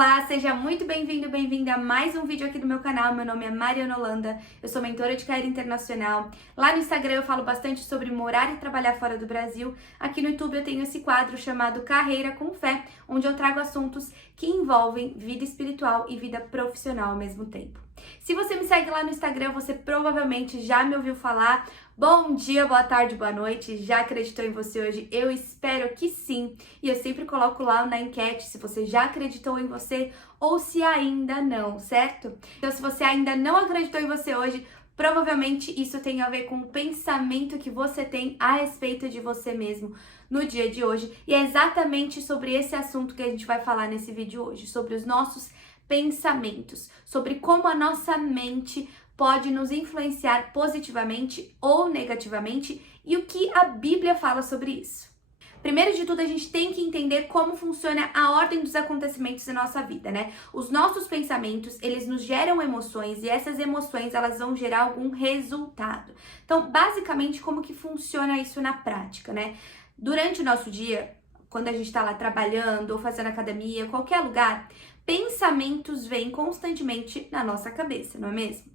Olá, seja muito bem-vindo, bem-vinda a mais um vídeo aqui do meu canal. Meu nome é Mariana Holanda, eu sou mentora de carreira internacional. Lá no Instagram eu falo bastante sobre morar e trabalhar fora do Brasil. Aqui no YouTube eu tenho esse quadro chamado Carreira com Fé, onde eu trago assuntos que envolvem vida espiritual e vida profissional ao mesmo tempo. Se você me segue lá no Instagram, você provavelmente já me ouviu falar. Bom dia, boa tarde, boa noite. Já acreditou em você hoje? Eu espero que sim. E eu sempre coloco lá na enquete se você já acreditou em você ou se ainda não, certo? Então, se você ainda não acreditou em você hoje, provavelmente isso tem a ver com o pensamento que você tem a respeito de você mesmo no dia de hoje. E é exatamente sobre esse assunto que a gente vai falar nesse vídeo hoje, sobre os nossos pensamentos, sobre como a nossa mente pode nos influenciar positivamente ou negativamente e o que a Bíblia fala sobre isso. Primeiro de tudo, a gente tem que entender como funciona a ordem dos acontecimentos em nossa vida, né? Os nossos pensamentos, eles nos geram emoções e essas emoções, elas vão gerar algum resultado. Então, basicamente, como que funciona isso na prática, né? Durante o nosso dia, quando a gente está lá trabalhando ou fazendo academia, qualquer lugar, pensamentos vêm constantemente na nossa cabeça, não é mesmo?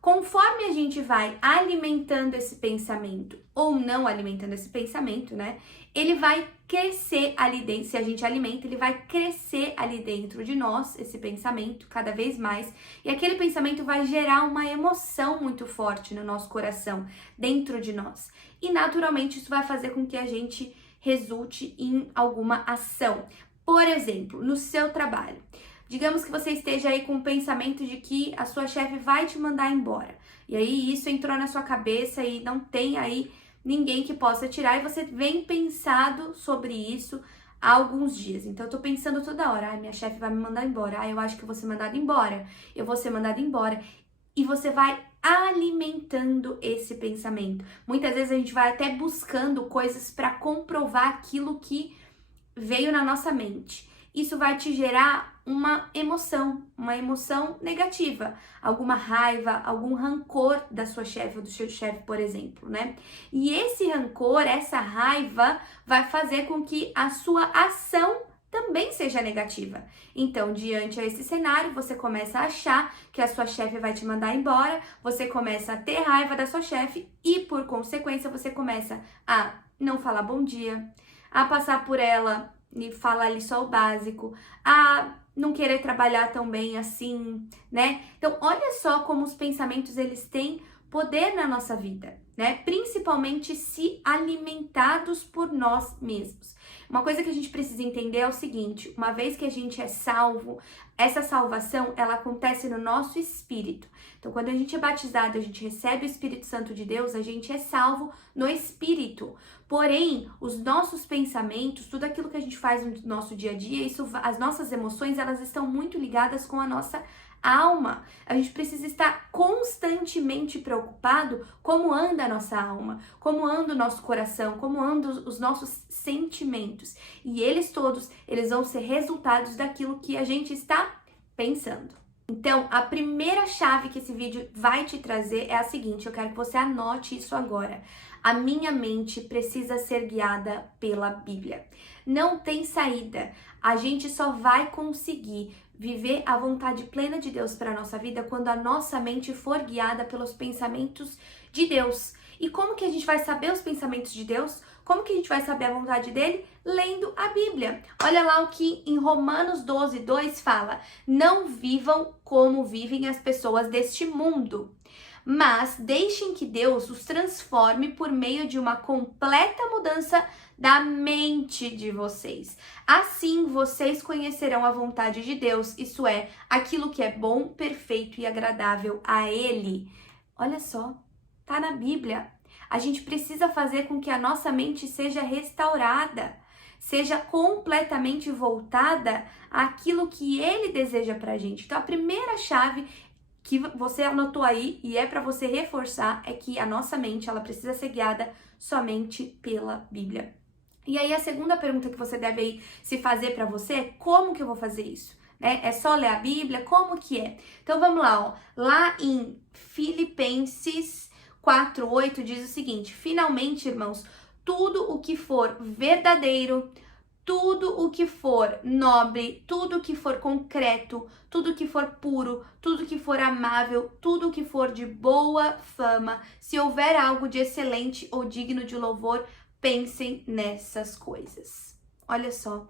Conforme a gente vai alimentando esse pensamento ou não alimentando esse pensamento, né? Ele vai crescer ali dentro, se a gente alimenta, ele vai crescer ali dentro de nós, esse pensamento, cada vez mais. E aquele pensamento vai gerar uma emoção muito forte no nosso coração, dentro de nós. E naturalmente isso vai fazer com que a gente resulte em alguma ação. Por exemplo, no seu trabalho. Digamos que você esteja aí com o pensamento de que a sua chefe vai te mandar embora. E aí isso entrou na sua cabeça e não tem aí ninguém que possa tirar. E você vem pensado sobre isso há alguns dias. Então eu tô pensando toda hora, minha chefe vai me mandar embora. Eu acho que eu vou ser mandada embora. Eu vou ser mandada embora. E você vai alimentando esse pensamento. Muitas vezes a gente vai até buscando coisas para comprovar aquilo que veio na nossa mente. Isso vai te gerar uma emoção negativa, alguma raiva, algum rancor da sua chefe ou do seu chefe, por exemplo, né? E esse rancor, essa raiva, vai fazer com que a sua ação também seja negativa. Então, diante a esse cenário, você começa a achar que a sua chefe vai te mandar embora, você começa a ter raiva da sua chefe e, por consequência, você começa a não falar bom dia, a passar por ela e falar ali só o básico, a não querer trabalhar tão bem assim, né? Então, olha só como os pensamentos, eles têm poder na nossa vida, né? Principalmente se alimentados por nós mesmos. Uma coisa que a gente precisa entender é o seguinte, uma vez que a gente é salvo, essa salvação, ela acontece no nosso espírito. Então, quando a gente é batizado, a gente recebe o Espírito Santo de Deus, a gente é salvo no espírito. Porém, os nossos pensamentos, tudo aquilo que a gente faz no nosso dia a dia, as nossas emoções, elas estão muito ligadas com a nossa alma. A gente precisa estar constantemente preocupado como anda a nossa alma, como anda o nosso coração, como andam os nossos sentimentos. E eles vão ser resultados daquilo que a gente está pensando. Então, a primeira chave que esse vídeo vai te trazer é a seguinte, eu quero que você anote isso agora. A minha mente precisa ser guiada pela Bíblia. Não tem saída. A gente só vai conseguir viver a vontade plena de Deus para a nossa vida quando a nossa mente for guiada pelos pensamentos de Deus. E como que a gente vai saber os pensamentos de Deus? Como que a gente vai saber a vontade dele? Lendo a Bíblia. Olha lá o que em Romanos 12:2 fala. Não vivam como vivem as pessoas deste mundo, mas deixem que Deus os transforme por meio de uma completa mudança da mente de vocês. Assim, vocês conhecerão a vontade de Deus, isso é, aquilo que é bom, perfeito e agradável a Ele. Olha só, tá na Bíblia. A gente precisa fazer com que a nossa mente seja restaurada, seja completamente voltada àquilo que Ele deseja pra gente. Então, a primeira chave que você anotou aí e é para você reforçar é que a nossa mente, ela precisa ser guiada somente pela Bíblia. E aí a segunda pergunta que você deve aí se fazer para você é como que eu vou fazer isso? É só ler a Bíblia? Como que é? Então vamos lá, ó. Lá em Filipenses 4:8 diz o seguinte: finalmente, irmãos, tudo o que for verdadeiro, tudo o que for nobre, tudo o que for concreto, tudo o que for puro, tudo o que for amável, tudo o que for de boa fama, se houver algo de excelente ou digno de louvor, pensem nessas coisas. Olha só.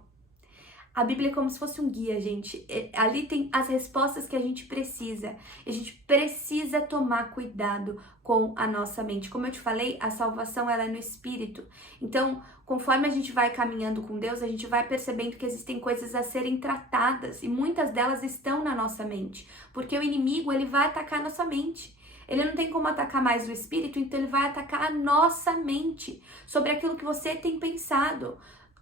A Bíblia é como se fosse um guia, gente. Ali tem as respostas que a gente precisa. A gente precisa tomar cuidado com a nossa mente. Como eu te falei, a salvação ela é no Espírito. Então, conforme a gente vai caminhando com Deus, a gente vai percebendo que existem coisas a serem tratadas. E muitas delas estão na nossa mente. Porque o inimigo, ele vai atacar a nossa mente. Ele não tem como atacar mais o Espírito, então ele vai atacar a nossa mente. Sobre aquilo que você tem pensado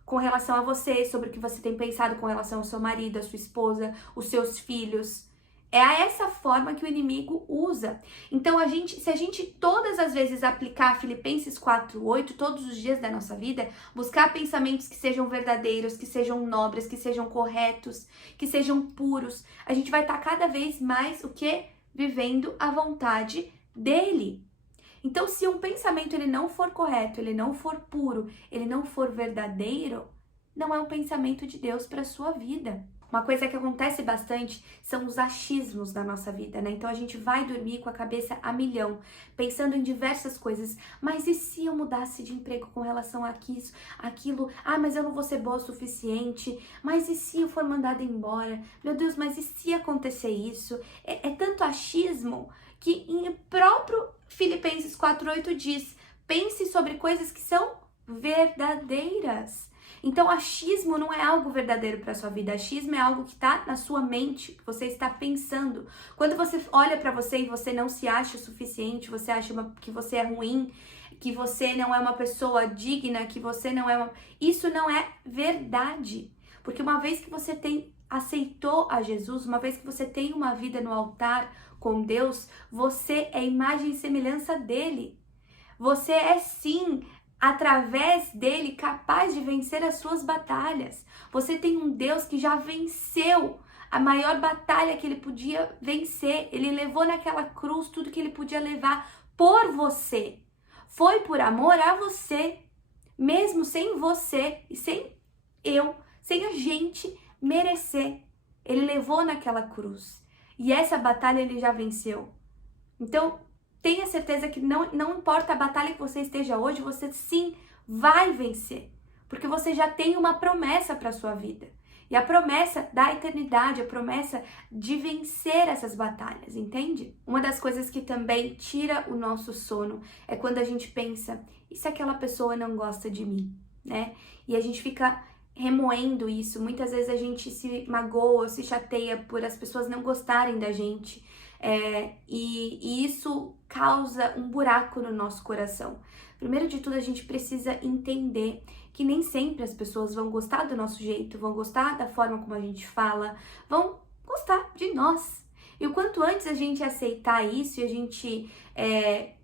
com relação a você, sobre o que você tem pensado com relação ao seu marido, a sua esposa, os seus filhos. É essa forma que o inimigo usa. Então, se a gente todas as vezes aplicar Filipenses 4:8 todos os dias da nossa vida, buscar pensamentos que sejam verdadeiros, que sejam nobres, que sejam corretos, que sejam puros, a gente vai estar cada vez mais o quê? Vivendo a vontade dele. Então, se um pensamento ele não for correto, ele não for puro, ele não for verdadeiro, não é um pensamento de Deus para a sua vida. Uma coisa que acontece bastante são os achismos da nossa vida, né? Então a gente vai dormir com a cabeça a milhão, pensando em diversas coisas. Mas e se eu mudasse de emprego com relação a aquilo? Ah, mas eu não vou ser boa o suficiente. Mas e se eu for mandada embora? Meu Deus, mas e se acontecer isso? É tanto achismo que em próprio Filipenses 4:8 diz: pense sobre coisas que são verdadeiras. Então, achismo não é algo verdadeiro para sua vida. Achismo é algo que está na sua mente, que você está pensando. Quando você olha para você e você não se acha o suficiente, você acha que você é ruim, que você não é uma pessoa digna, que você não é uma... Isso não é verdade. Porque uma vez que você aceitou a Jesus, uma vez que você tem uma vida no altar com Deus, você é imagem e semelhança dele. Você é sim, através dele, capaz de vencer as suas batalhas. Você tem um Deus que já venceu a maior batalha que ele podia vencer. Ele levou naquela cruz tudo que ele podia levar por você. Foi por amor a você, mesmo sem você e sem a gente merecer. Ele levou naquela cruz. E essa batalha ele já venceu. Então, tenha certeza que não importa a batalha que você esteja hoje, você sim vai vencer. Porque você já tem uma promessa para a sua vida. E a promessa da eternidade, a promessa de vencer essas batalhas, entende? Uma das coisas que também tira o nosso sono é quando a gente pensa, e se aquela pessoa não gosta de mim, né? E a gente fica remoendo isso. Muitas vezes a gente se magoa, se chateia por as pessoas não gostarem da gente. E isso causa um buraco no nosso coração. Primeiro de tudo, a gente precisa entender que nem sempre as pessoas vão gostar do nosso jeito, vão gostar da forma como a gente fala, vão gostar de nós. E o quanto antes a gente aceitar isso e a gente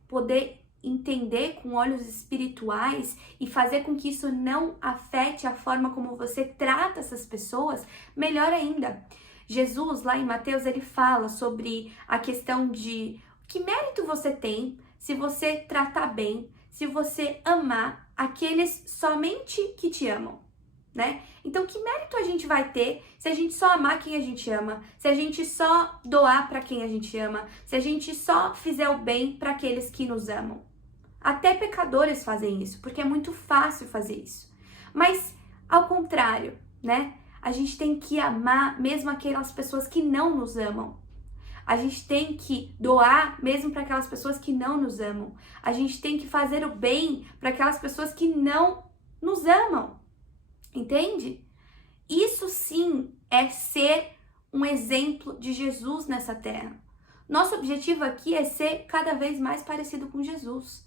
poder entender com olhos espirituais e fazer com que isso não afete a forma como você trata essas pessoas, melhor ainda. Jesus, lá em Mateus, ele fala sobre a questão de que mérito você tem se você tratar bem, se você amar aqueles somente que te amam, né? Então, que mérito a gente vai ter se a gente só amar quem a gente ama, se a gente só doar para quem a gente ama, se a gente só fizer o bem para aqueles que nos amam? Até pecadores fazem isso, porque é muito fácil fazer isso. Mas, ao contrário, né? A gente tem que amar mesmo aquelas pessoas que não nos amam. A gente tem que doar mesmo para aquelas pessoas que não nos amam. A gente tem que fazer o bem para aquelas pessoas que não nos amam. Entende? Isso sim é ser um exemplo de Jesus nessa terra. Nosso objetivo aqui é ser cada vez mais parecido com Jesus.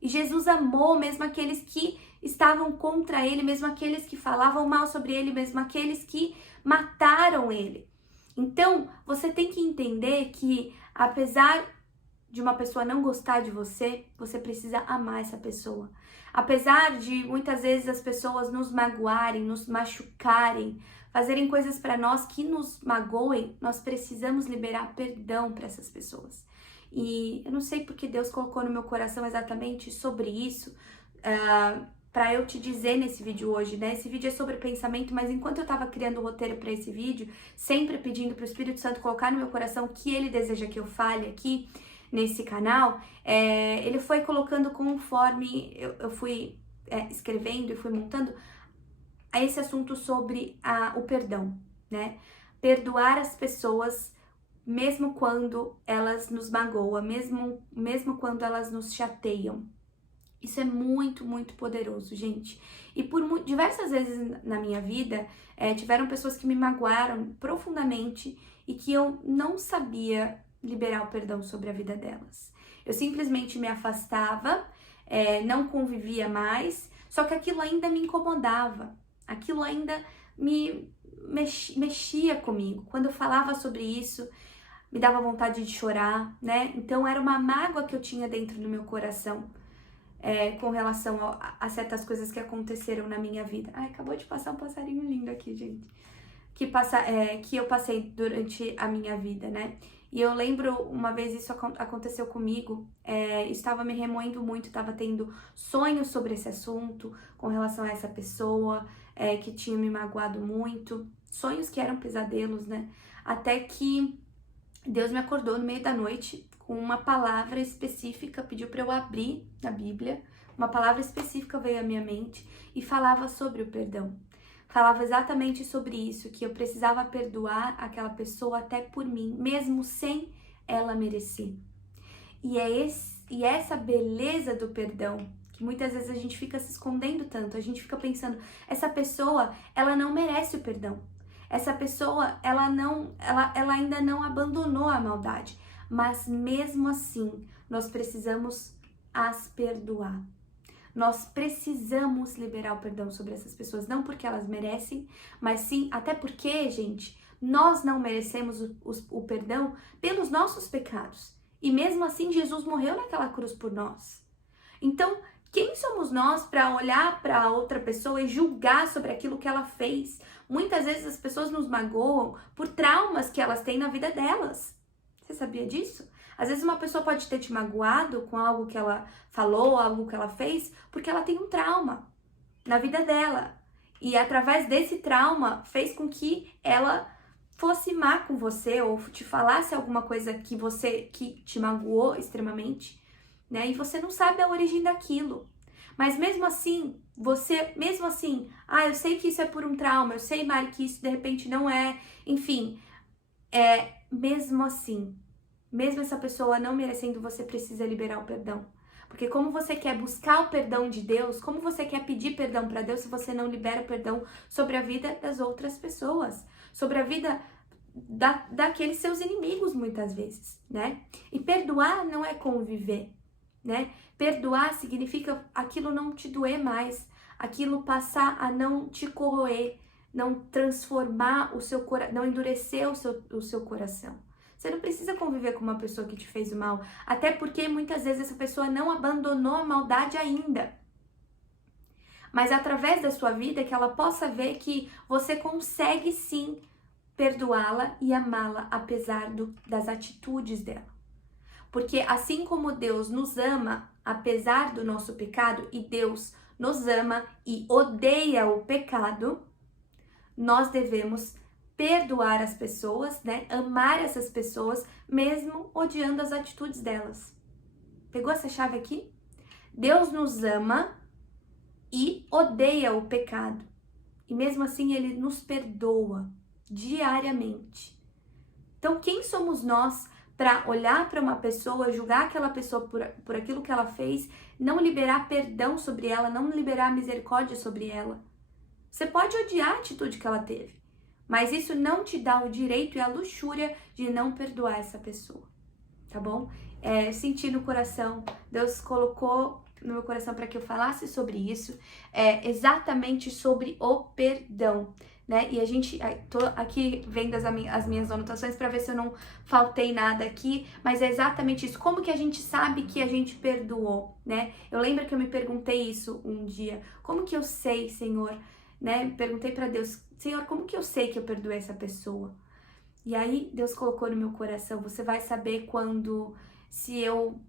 E Jesus amou mesmo aqueles que estavam contra ele, mesmo aqueles que falavam mal sobre ele, mesmo aqueles que mataram ele. Então, você tem que entender que, apesar de uma pessoa não gostar de você, você precisa amar essa pessoa. Apesar de muitas vezes as pessoas nos magoarem, nos machucarem, fazerem coisas para nós que nos magoem, nós precisamos liberar perdão para essas pessoas. E eu não sei porque Deus colocou no meu coração exatamente sobre isso, para eu te dizer nesse vídeo hoje, né? Esse vídeo é sobre pensamento, mas enquanto eu tava criando o roteiro para esse vídeo, sempre pedindo pro Espírito Santo colocar no meu coração o que ele deseja que eu fale aqui nesse canal, ele foi colocando conforme eu fui escrevendo e fui montando esse assunto sobre o perdão, né? Perdoar as pessoas mesmo quando elas nos magoam, mesmo quando elas nos chateiam. Isso é muito, muito poderoso, gente. E por diversas vezes na minha vida, tiveram pessoas que me magoaram profundamente e que eu não sabia liberar o perdão sobre a vida delas. Eu simplesmente me afastava, não convivia mais, só que aquilo ainda me incomodava, aquilo ainda me mexia comigo. Quando eu falava sobre isso, me dava vontade de chorar, né? Então era uma mágoa que eu tinha dentro do meu coração. Com relação a certas coisas que aconteceram na minha vida. Ai, acabou de passar um passarinho lindo aqui, gente. Que eu passei durante a minha vida, né? E eu lembro uma vez isso aconteceu comigo, estava me remoendo muito, estava tendo sonhos sobre esse assunto, com relação a essa pessoa que tinha me magoado muito, sonhos que eram pesadelos, né? Até que Deus me acordou no meio da noite com uma palavra específica, pediu para eu abrir na Bíblia, uma palavra específica veio à minha mente e falava sobre o perdão. Falava exatamente sobre isso, que eu precisava perdoar aquela pessoa até por mim, mesmo sem ela merecer. E essa beleza do perdão, que muitas vezes a gente fica se escondendo tanto, a gente fica pensando, essa pessoa, ela não merece o perdão. Essa pessoa, ela ainda não abandonou a maldade, mas mesmo assim, nós precisamos as perdoar. Nós precisamos liberar o perdão sobre essas pessoas, não porque elas merecem, mas sim, até porque, gente, nós não merecemos o perdão pelos nossos pecados. E mesmo assim, Jesus morreu naquela cruz por nós. Então, quem somos nós para olhar para outra pessoa e julgar sobre aquilo que ela fez? Muitas vezes as pessoas nos magoam por traumas que elas têm na vida delas. Você sabia disso? Às vezes uma pessoa pode ter te magoado com algo que ela falou, algo que ela fez, porque ela tem um trauma na vida dela. E através desse trauma fez com que ela fosse má com você ou te falasse alguma coisa que te magoou extremamente, né? E você não sabe a origem daquilo. Mas mesmo assim, eu sei que isso é por um trauma, eu sei, Mari, que isso de repente não é, enfim, mesmo assim, mesmo essa pessoa não merecendo, você precisa liberar o perdão. Porque como você quer buscar o perdão de Deus, como você quer pedir perdão para Deus se você não libera o perdão sobre a vida das outras pessoas, sobre a vida daqueles seus inimigos muitas vezes, né? E perdoar não é conviver, né? Perdoar significa aquilo não te doer mais, aquilo passar a não te corroer, não transformar o seu coração, não endurecer o seu coração. Você não precisa conviver com uma pessoa que te fez o mal, até porque muitas vezes essa pessoa não abandonou a maldade ainda. Mas através da sua vida que ela possa ver que você consegue sim perdoá-la e amá-la apesar das atitudes dela. Porque assim como Deus nos ama apesar do nosso pecado e Deus nos ama e odeia o pecado, nós devemos perdoar as pessoas, né? Amar essas pessoas, mesmo odiando as atitudes delas. Pegou essa chave aqui? Deus nos ama e odeia o pecado. E mesmo assim, Ele nos perdoa diariamente. Então, quem somos nós para olhar para uma pessoa, julgar aquela pessoa por aquilo que ela fez, não liberar perdão sobre ela, não liberar misericórdia sobre ela? Você pode odiar a atitude que ela teve, mas isso não te dá o direito e a luxúria de não perdoar essa pessoa, tá bom? Senti no coração, Deus colocou no meu coração para que eu falasse sobre isso, exatamente sobre o perdão, né? E tô aqui vendo as minhas anotações para ver se eu não faltei nada aqui, mas é exatamente isso. Como que a gente sabe que a gente perdoou, né? Eu lembro que eu me perguntei isso um dia. Como que eu sei, Senhor, né? Perguntei para Deus, Senhor, como que eu sei que eu perdoei essa pessoa? E aí Deus colocou no meu coração, você vai saber se eu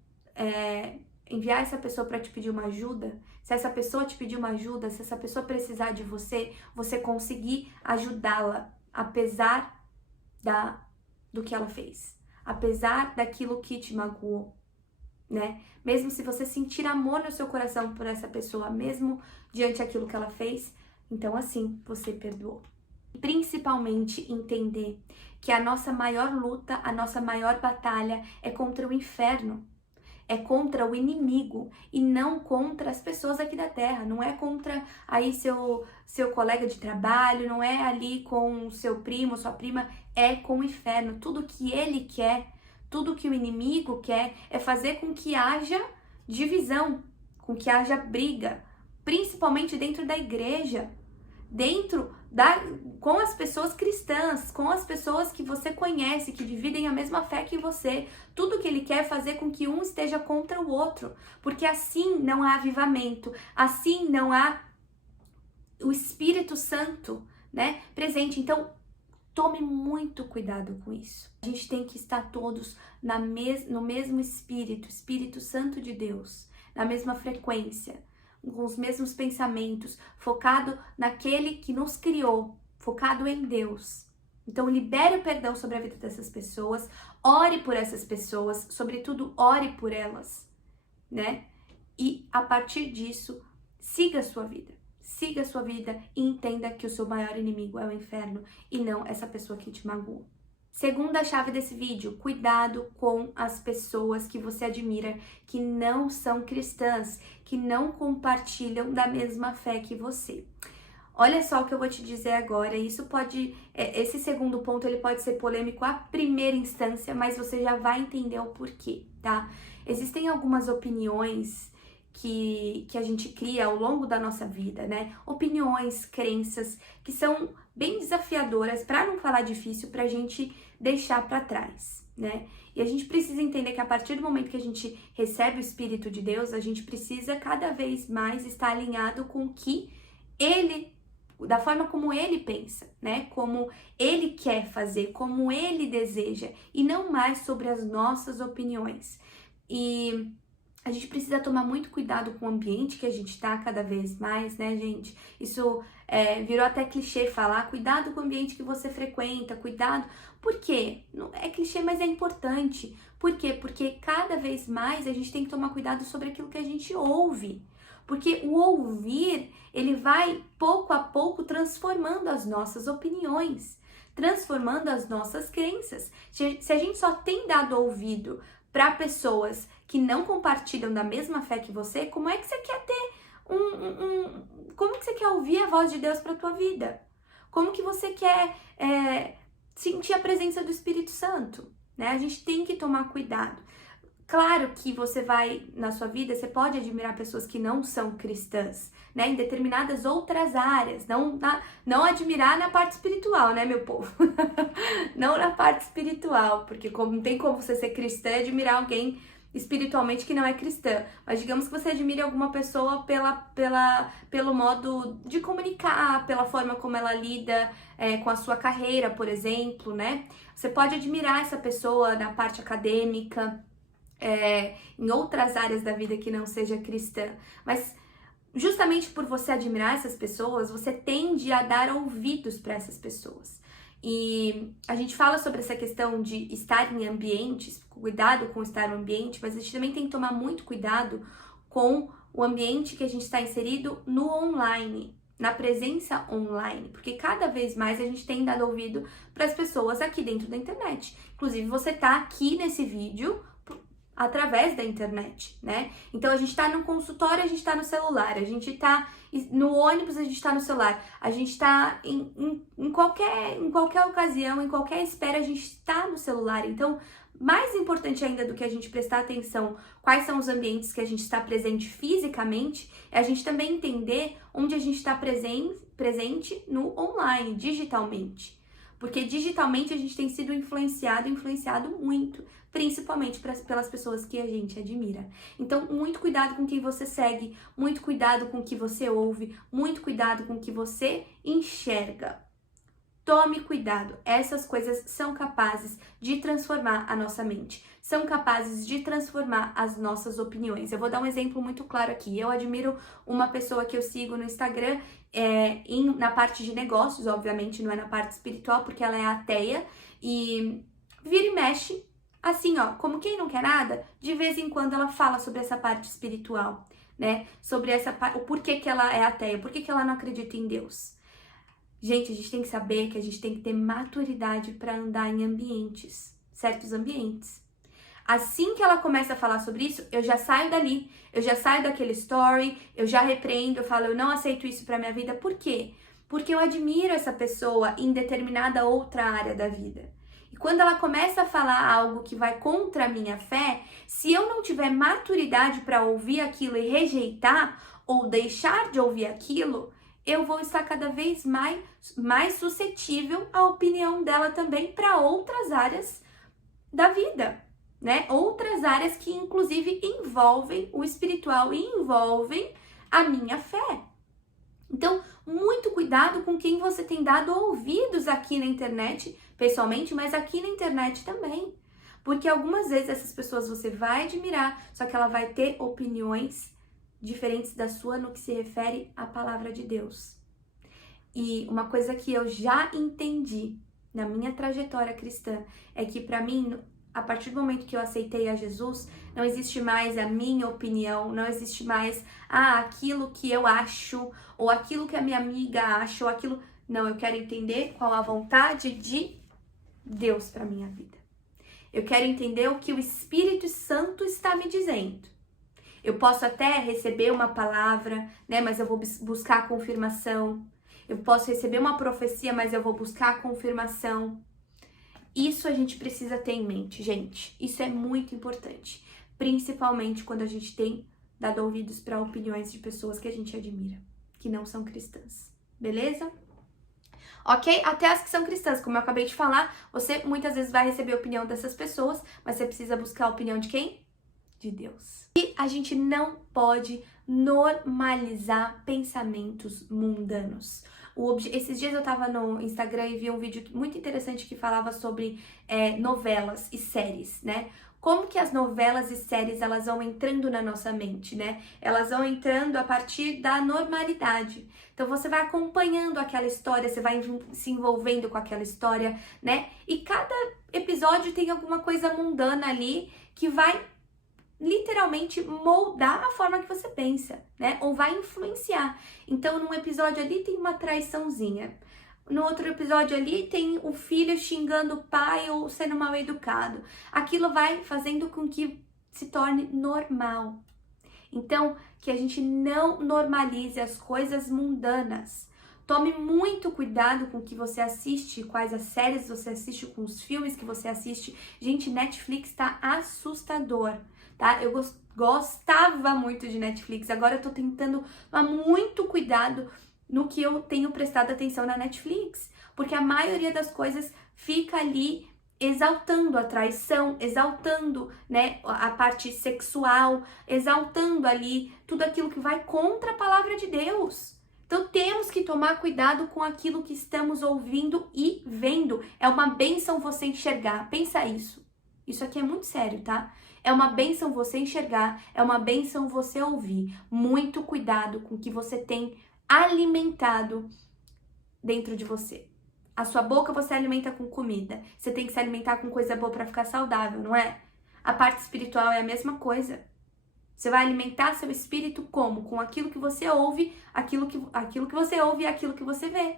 enviar essa pessoa para te pedir uma ajuda, se essa pessoa te pedir uma ajuda, se essa pessoa precisar de você, você conseguir ajudá-la, apesar do que ela fez, apesar daquilo que te magoou, né? Mesmo se você sentir amor no seu coração por essa pessoa, mesmo diante daquilo que ela fez, então assim você perdoou. Principalmente entender que a nossa maior luta, a nossa maior batalha é contra o inferno. É contra o inimigo e não contra as pessoas aqui da terra. Não é contra aí seu colega de trabalho, não é ali com o seu primo, sua prima, é com o inferno. Tudo que ele quer, tudo que o inimigo quer é fazer com que haja divisão, com que haja briga, principalmente dentro da igreja, com as pessoas cristãs, com as pessoas que você conhece, que dividem a mesma fé que você. Tudo que ele quer é fazer com que um esteja contra o outro, porque assim não há avivamento, assim não há o Espírito Santo, né, presente. Então, tome muito cuidado com isso. A gente tem que estar todos no mesmo Espírito Santo de Deus, na mesma frequência, com os mesmos pensamentos, focado naquele que nos criou, focado em Deus. Então, libere o perdão sobre a vida dessas pessoas, ore por essas pessoas, sobretudo ore por elas, né? E a partir disso, siga a sua vida. Siga a sua vida e entenda que o seu maior inimigo é o inferno e não essa pessoa que te magoou. Segunda chave desse vídeo, cuidado com as pessoas que você admira, que não são cristãs, que não compartilham da mesma fé que você. Olha só o que eu vou te dizer agora, esse segundo ponto ele pode ser polêmico à primeira instância, mas você já vai entender o porquê, tá? Existem algumas opiniões que a gente cria ao longo da nossa vida, né? Opiniões, crenças que são bem desafiadoras, para não falar difícil, pra gente deixar para trás, né? E a gente precisa entender que a partir do momento que a gente recebe o Espírito de Deus, a gente precisa cada vez mais estar alinhado com o que da forma como ele pensa, né? Como ele quer fazer, como ele deseja, e não mais sobre as nossas opiniões. E a gente precisa tomar muito cuidado com o ambiente que a gente tá cada vez mais, né, gente? Isso virou até clichê falar, cuidado com o ambiente que você frequenta, cuidado. Por quê? Não é clichê, mas é importante. Por quê? Porque cada vez mais a gente tem que tomar cuidado sobre aquilo que a gente ouve. Porque o ouvir, ele vai pouco a pouco transformando as nossas opiniões, transformando as nossas crenças. Se a gente só tem dado ouvido para pessoas que não compartilham da mesma fé que você, como é que você quer ter como que você quer ouvir a voz de Deus para tua vida? Como que você quer sentir a presença do Espírito Santo, né? A gente tem que tomar cuidado. Claro que você vai, na sua vida, você pode admirar pessoas que não são cristãs, né? Em determinadas outras áreas. Não admirar na parte espiritual, né, meu povo? Não na parte espiritual, porque não tem como você ser cristã e admirar alguém espiritualmente que não é cristã. Mas digamos que você admire alguma pessoa pelo modo de comunicar, pela forma como ela lida com a sua carreira, por exemplo, né? Você pode admirar essa pessoa na parte acadêmica, em outras áreas da vida que não seja cristã, mas justamente por você admirar essas pessoas, você tende a dar ouvidos para essas pessoas. E a gente fala sobre essa questão de estar em ambientes, cuidado com estar no ambiente, mas a gente também tem que tomar muito cuidado com o ambiente que a gente está inserido no online, na presença online, porque cada vez mais a gente tem dado ouvido para as pessoas aqui dentro da internet. Inclusive, você tá aqui nesse vídeo através da internet, né? Então a gente tá no consultório, a gente tá no celular, a gente tá no ônibus, a gente tá no celular, a gente tá em qualquer ocasião, em qualquer espera, a gente tá no celular. Então, mais importante ainda do que a gente prestar atenção quais são os ambientes que a gente está presente fisicamente, é a gente também entender onde a gente está presente no online, digitalmente. Porque digitalmente a gente tem sido influenciado muito, principalmente pelas pessoas que a gente admira. Então, muito cuidado com quem você segue, muito cuidado com o que você ouve, muito cuidado com o que você enxerga. Tome cuidado, essas coisas são capazes de transformar a nossa mente, são capazes de transformar as nossas opiniões. Eu vou dar um exemplo muito claro aqui. Eu admiro uma pessoa que eu sigo no Instagram, na parte de negócios, obviamente não é na parte espiritual, porque ela é ateia, e vira e mexe, assim ó, como quem não quer nada, de vez em quando ela fala sobre essa parte espiritual, né? Sobre o porquê que ela é ateia, por que ela não acredita em Deus. Gente, a gente tem que saber que a gente tem que ter maturidade para andar em certos ambientes. Assim que ela começa a falar sobre isso, eu já saio dali, eu já saio daquele story, eu já repreendo, eu falo, eu não aceito isso para minha vida. Por quê? Porque eu admiro essa pessoa em determinada outra área da vida. E quando ela começa a falar algo que vai contra a minha fé, se eu não tiver maturidade para ouvir aquilo e rejeitar ou deixar de ouvir aquilo, eu vou estar cada vez mais suscetível à opinião dela também para outras áreas da vida, né? Outras áreas que inclusive envolvem o espiritual e envolvem a minha fé. Então, muito cuidado com quem você tem dado ouvidos aqui na internet, pessoalmente, mas aqui na internet também. Porque algumas vezes essas pessoas você vai admirar, só que ela vai ter opiniões diferentes da sua no que se refere à palavra de Deus. E uma coisa que eu já entendi na minha trajetória cristã é que para mim, a partir do momento que eu aceitei a Jesus, não existe mais a minha opinião, não existe mais aquilo que eu acho, ou aquilo que a minha amiga acha, ou aquilo... Não, eu quero entender qual a vontade de Deus para minha vida. Eu quero entender o que o Espírito Santo está me dizendo. Eu posso até receber uma palavra, né, mas eu vou buscar a confirmação. Eu posso receber uma profecia, mas eu vou buscar a confirmação. Isso a gente precisa ter em mente, gente. Isso é muito importante. Principalmente quando a gente tem dado ouvidos para opiniões de pessoas que a gente admira, que não são cristãs. Beleza? Ok? Até as que são cristãs, como eu acabei de falar, você muitas vezes vai receber a opinião dessas pessoas, mas você precisa buscar a opinião de quem? De Deus. E a gente não pode normalizar pensamentos mundanos. Esses dias eu tava no Instagram e vi um vídeo muito interessante que falava sobre novelas e séries, né? Como que as novelas e séries, elas vão entrando na nossa mente, né? Elas vão entrando a partir da normalidade. Então você vai acompanhando aquela história, você vai se envolvendo com aquela história, né? E cada episódio tem alguma coisa mundana ali que vai literalmente moldar a forma que você pensa, né? Ou vai influenciar. Então, num episódio ali tem uma traiçãozinha. No outro episódio ali tem o filho xingando o pai ou sendo mal educado. Aquilo vai fazendo com que se torne normal. Então, que a gente não normalize as coisas mundanas. Tome muito cuidado com o que você assiste, quais as séries você assiste, com os filmes que você assiste. Gente, Netflix tá assustador. Tá? Eu gostava muito de Netflix, agora eu tô tentando tomar muito cuidado no que eu tenho prestado atenção na Netflix, porque a maioria das coisas fica ali exaltando a traição, exaltando, né, a parte sexual, exaltando ali tudo aquilo que vai contra a palavra de Deus. Então temos que tomar cuidado com aquilo que estamos ouvindo e vendo. É uma bênção você enxergar, pensa isso. Isso aqui é muito sério, tá? É uma bênção você enxergar, é uma bênção você ouvir. Muito cuidado com o que você tem alimentado dentro de você. A sua boca você alimenta com comida. Você tem que se alimentar com coisa boa para ficar saudável, não é? A parte espiritual é a mesma coisa. Você vai alimentar seu espírito como? Com aquilo que você ouve, aquilo que você ouve e aquilo que você vê.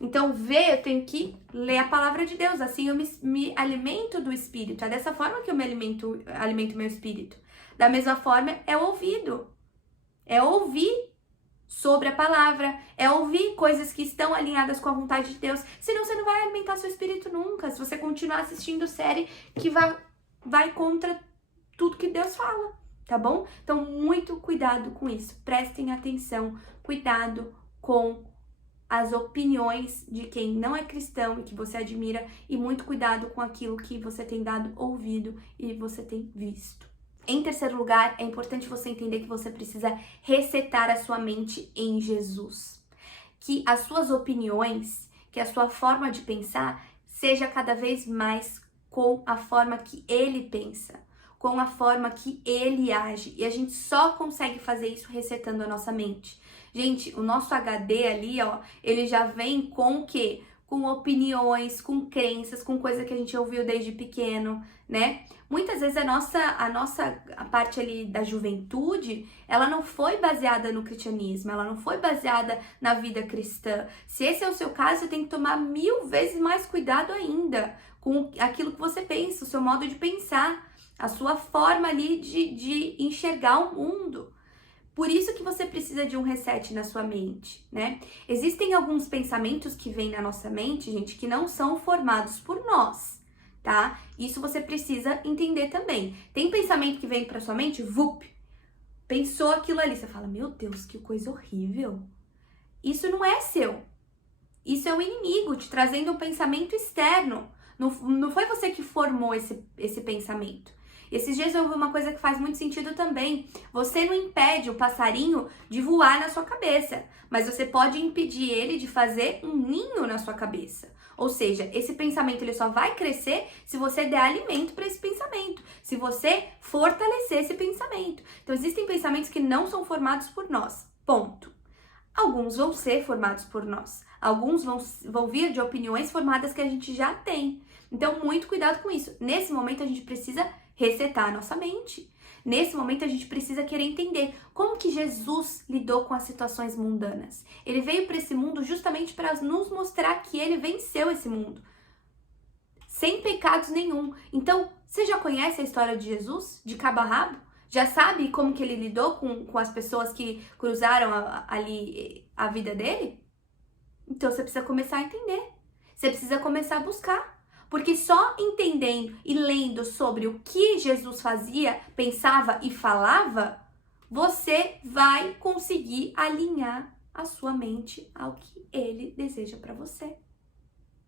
Então, eu tenho que ler a palavra de Deus, assim eu me alimento do Espírito. É dessa forma que eu me alimento meu espírito. Da mesma forma, é o ouvido. É ouvir sobre a palavra, é ouvir coisas que estão alinhadas com a vontade de Deus. Senão você não vai alimentar seu espírito nunca, se você continuar assistindo série que vai contra tudo que Deus fala, tá bom? Então, muito cuidado com isso. Prestem atenção, cuidado com as opiniões de quem não é cristão e que você admira, e muito cuidado com aquilo que você tem dado ouvido e você tem visto. Em terceiro lugar, é importante você entender que você precisa resetar a sua mente em Jesus. Que as suas opiniões, que a sua forma de pensar seja cada vez mais com a forma que ele pensa, com a forma que ele age. E a gente só consegue fazer isso resetando a nossa mente. Gente, o nosso HD ali, ó, ele já vem com o quê? Com opiniões, com crenças, com coisa que a gente ouviu desde pequeno, né? Muitas vezes a parte ali da juventude, ela não foi baseada no cristianismo, ela não foi baseada na vida cristã. Se esse é o seu caso, você tem que tomar 1000 vezes mais cuidado ainda com aquilo que você pensa, o seu modo de pensar, a sua forma ali de enxergar o mundo. Por isso que você precisa de um reset na sua mente, né? Existem alguns pensamentos que vêm na nossa mente, gente, que não são formados por nós, tá? Isso você precisa entender também. Tem pensamento que vem pra sua mente, vup, pensou aquilo ali, você fala, meu Deus, que coisa horrível. Isso não é seu. Isso é o inimigo te trazendo um pensamento externo. Não foi você que formou esse pensamento. Esses dias eu ouvi uma coisa que faz muito sentido também. Você não impede o passarinho de voar na sua cabeça, mas você pode impedir ele de fazer um ninho na sua cabeça. Ou seja, esse pensamento ele só vai crescer se você der alimento para esse pensamento, se você fortalecer esse pensamento. Então existem pensamentos que não são formados por nós, ponto. Alguns vão ser formados por nós, alguns vão vir de opiniões formadas que a gente já tem. Então muito cuidado com isso. Nesse momento a gente precisa resetar a nossa mente. Nesse momento a gente precisa querer entender como que Jesus lidou com as situações mundanas. Ele veio para esse mundo justamente para nos mostrar que ele venceu esse mundo, sem pecados nenhum. Então, você já conhece a história de Jesus, de cabo a rabo? Já sabe como que ele lidou com as pessoas que cruzaram ali a vida dele? Então você precisa começar a entender. Você precisa começar a buscar. Porque só entendendo e lendo sobre o que Jesus fazia, pensava e falava, você vai conseguir alinhar a sua mente ao que ele deseja para você,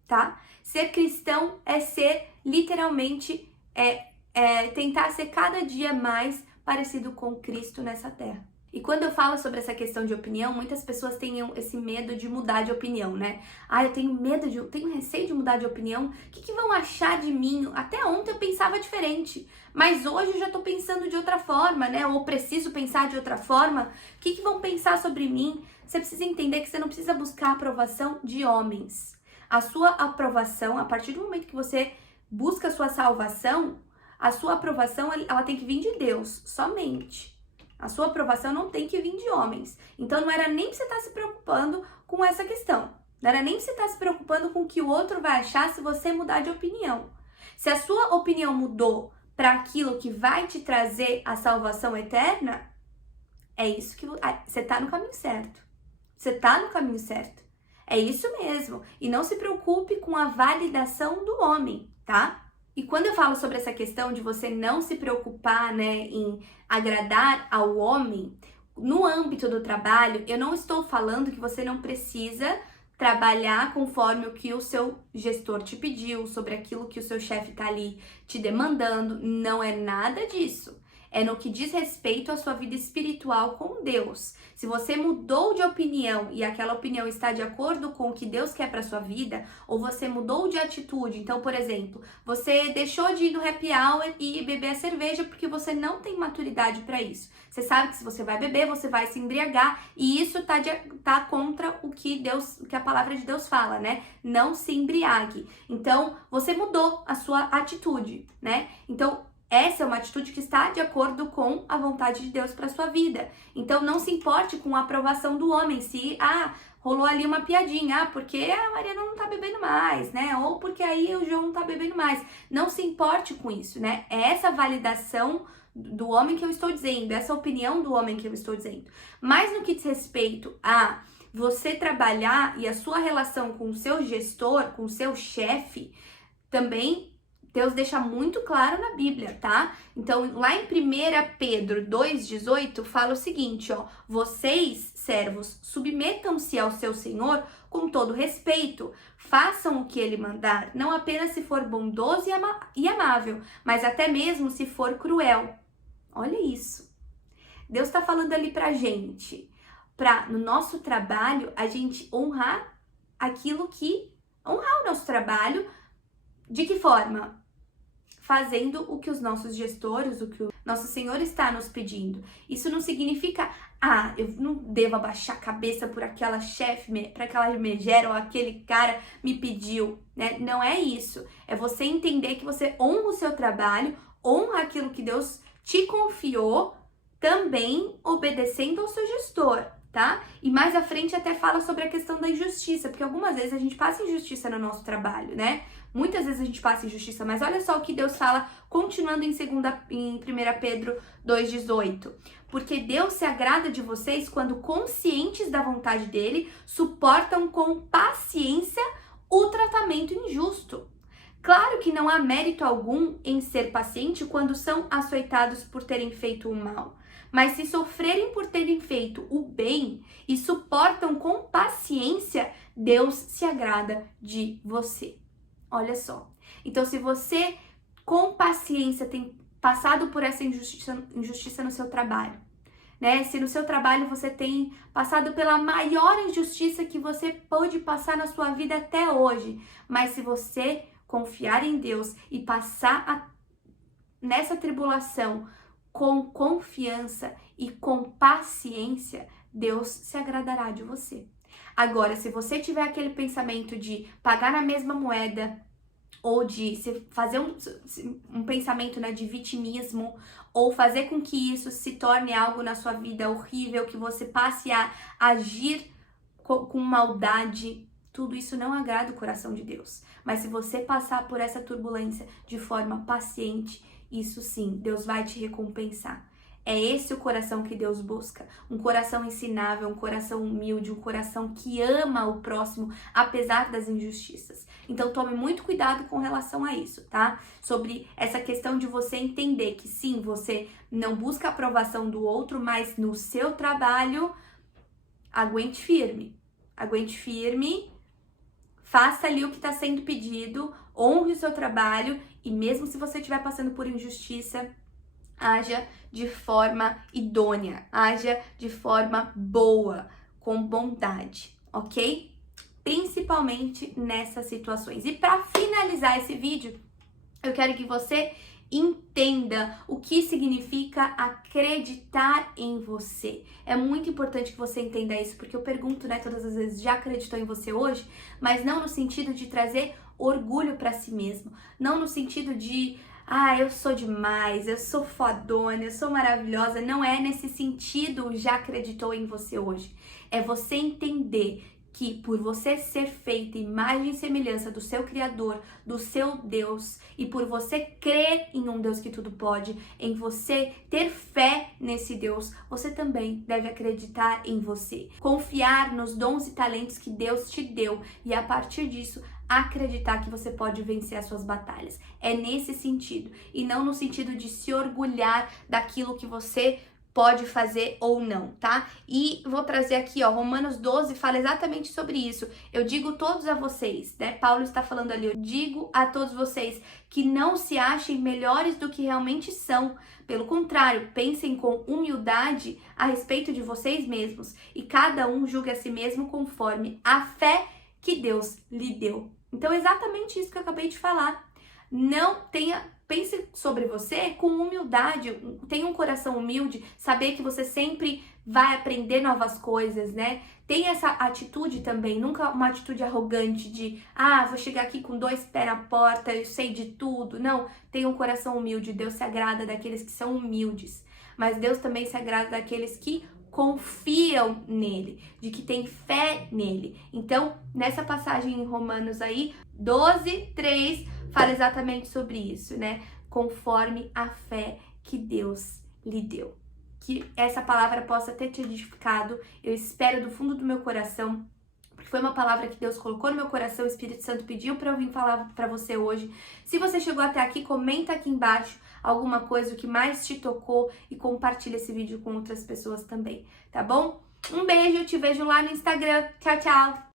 tá? Ser cristão é ser literalmente, tentar ser cada dia mais parecido com Cristo nessa terra. E quando eu falo sobre essa questão de opinião, muitas pessoas têm esse medo de mudar de opinião, né? Ah, eu tenho receio de mudar de opinião. O que vão achar de mim? Até ontem eu pensava diferente, mas hoje eu já tô pensando de outra forma, né? Ou preciso pensar de outra forma. O que vão pensar sobre mim? Você precisa entender que você não precisa buscar a aprovação de homens. A sua aprovação, a partir do momento que você busca a sua salvação, a sua aprovação, ela tem que vir de Deus, somente. A sua aprovação não tem que vir de homens. Então não era nem pra você estar se preocupando com essa questão. Não era nem pra você estar se preocupando com o que o outro vai achar se você mudar de opinião. Se a sua opinião mudou para aquilo que vai te trazer a salvação eterna, é isso que você tá no caminho certo. Você tá no caminho certo. É isso mesmo. E não se preocupe com a validação do homem, tá? E quando eu falo sobre essa questão de você não se preocupar, né, em agradar ao homem, no âmbito do trabalho, eu não estou falando que você não precisa trabalhar conforme o que o seu gestor te pediu, sobre aquilo que o seu chefe tá ali te demandando. Não é nada disso. É no que diz respeito à sua vida espiritual com Deus. Se você mudou de opinião e aquela opinião está de acordo com o que Deus quer para sua vida, ou você mudou de atitude, então, por exemplo, você deixou de ir no happy hour e beber a cerveja porque você não tem maturidade para isso. Você sabe que se você vai beber, você vai se embriagar, e isso tá contra o que a palavra de Deus fala, né? Não se embriague. Então, você mudou a sua atitude, né? Então, essa é uma atitude que está de acordo com a vontade de Deus para sua vida. Então, não se importe com a aprovação do homem. Se, rolou ali uma piadinha, porque a Mariana não tá bebendo mais, né? Ou porque aí o João não tá bebendo mais. Não se importe com isso, né? É essa validação do homem que eu estou dizendo, essa opinião do homem que eu estou dizendo. Mas no que diz respeito a você trabalhar e a sua relação com o seu gestor, com o seu chefe, também Deus deixa muito claro na Bíblia, tá? Então, lá em 1 Pedro 2,18, fala o seguinte, ó. Vocês, servos, submetam-se ao seu Senhor com todo respeito. Façam o que ele mandar, não apenas se for bondoso e amável, mas até mesmo se for cruel. Olha isso. Deus tá falando ali pra gente, no nosso trabalho, a gente honrar aquilo que honrar o nosso trabalho. De que forma? Fazendo o que os nossos gestores, o que o nosso Senhor está nos pedindo. Isso não significa, eu não devo abaixar a cabeça por aquela chefe, para aquela megera ou aquele cara me pediu, né? Não é isso. É você entender que você honra o seu trabalho, honra aquilo que Deus te confiou, também obedecendo ao seu gestor, tá? E mais à frente até fala sobre a questão da injustiça, porque algumas vezes a gente passa injustiça no nosso trabalho, né? Muitas vezes a gente passa injustiça, mas olha só o que Deus fala, continuando em 1 Pedro 2,18. Porque Deus se agrada de vocês quando, conscientes da vontade dele, suportam com paciência o tratamento injusto. Claro que não há mérito algum em ser paciente quando são açoitados por terem feito o mal. Mas se sofrerem por terem feito o bem e suportam com paciência, Deus se agrada de você. Olha só. Então, se você com paciência tem passado por essa injustiça no seu trabalho, né? Se no seu trabalho você tem passado pela maior injustiça que você pôde passar na sua vida até hoje, mas se você confiar em Deus e passar nessa tribulação com confiança e com paciência, Deus se agradará de você. Agora, se você tiver aquele pensamento de pagar na mesma moeda, ou de fazer um pensamento, né, de vitimismo, ou fazer com que isso se torne algo na sua vida horrível, que você passe a agir com maldade, tudo isso não agrada o coração de Deus. Mas se você passar por essa turbulência de forma paciente, isso sim, Deus vai te recompensar. É esse o coração que Deus busca, um coração ensinável, um coração humilde, um coração que ama o próximo, apesar das injustiças. Então tome muito cuidado com relação a isso, tá? Sobre essa questão de você entender que sim, você não busca a aprovação do outro, mas no seu trabalho, aguente firme, faça ali o que está sendo pedido, honre o seu trabalho e mesmo se você estiver passando por injustiça, haja de forma idônea, haja de forma boa, com bondade, ok? Principalmente nessas situações. E para finalizar esse vídeo, eu quero que você entenda o que significa acreditar em você. É muito importante que você entenda isso, porque eu pergunto, né, todas as vezes, já acreditou em você hoje? Mas não no sentido de trazer orgulho para si mesmo, não no sentido de eu sou demais, eu sou fodona, eu sou maravilhosa. Não é nesse sentido já acreditou em você hoje. É você entender que por você ser feita imagem e semelhança do seu Criador, do seu Deus, e por você crer em um Deus que tudo pode, em você ter fé nesse Deus, você também deve acreditar em você. Confiar nos dons e talentos que Deus te deu e a partir disso acreditar que você pode vencer as suas batalhas. É nesse sentido e não no sentido de se orgulhar daquilo que você pode fazer ou não, tá? E vou trazer aqui, Romanos 12 fala exatamente sobre isso. Eu digo todos a vocês, né? Paulo está falando ali, eu digo a todos vocês que não se achem melhores do que realmente são. Pelo contrário, pensem com humildade a respeito de vocês mesmos e cada um julgue a si mesmo conforme a fé que Deus lhe deu. Então, é exatamente isso que eu acabei de falar. Pense sobre você com humildade, tenha um coração humilde, saber que você sempre vai aprender novas coisas, né? Tenha essa atitude também, nunca uma atitude arrogante de, vou chegar aqui com 2 pés na porta, eu sei de tudo. Não, tenha um coração humilde, Deus se agrada daqueles que são humildes, mas Deus também se agrada daqueles que confiam nele, de que tem fé nele. Então, nessa passagem em Romanos aí, 12:3, fala exatamente sobre isso, né? Conforme a fé que Deus lhe deu. Que essa palavra possa ter te edificado, eu espero do fundo do meu coração, porque foi uma palavra que Deus colocou no meu coração, o Espírito Santo pediu para eu vir falar para você hoje. Se você chegou até aqui, comenta aqui embaixo alguma coisa, o que mais te tocou e compartilha esse vídeo com outras pessoas também, tá bom? Um beijo, eu te vejo lá no Instagram. Tchau, tchau!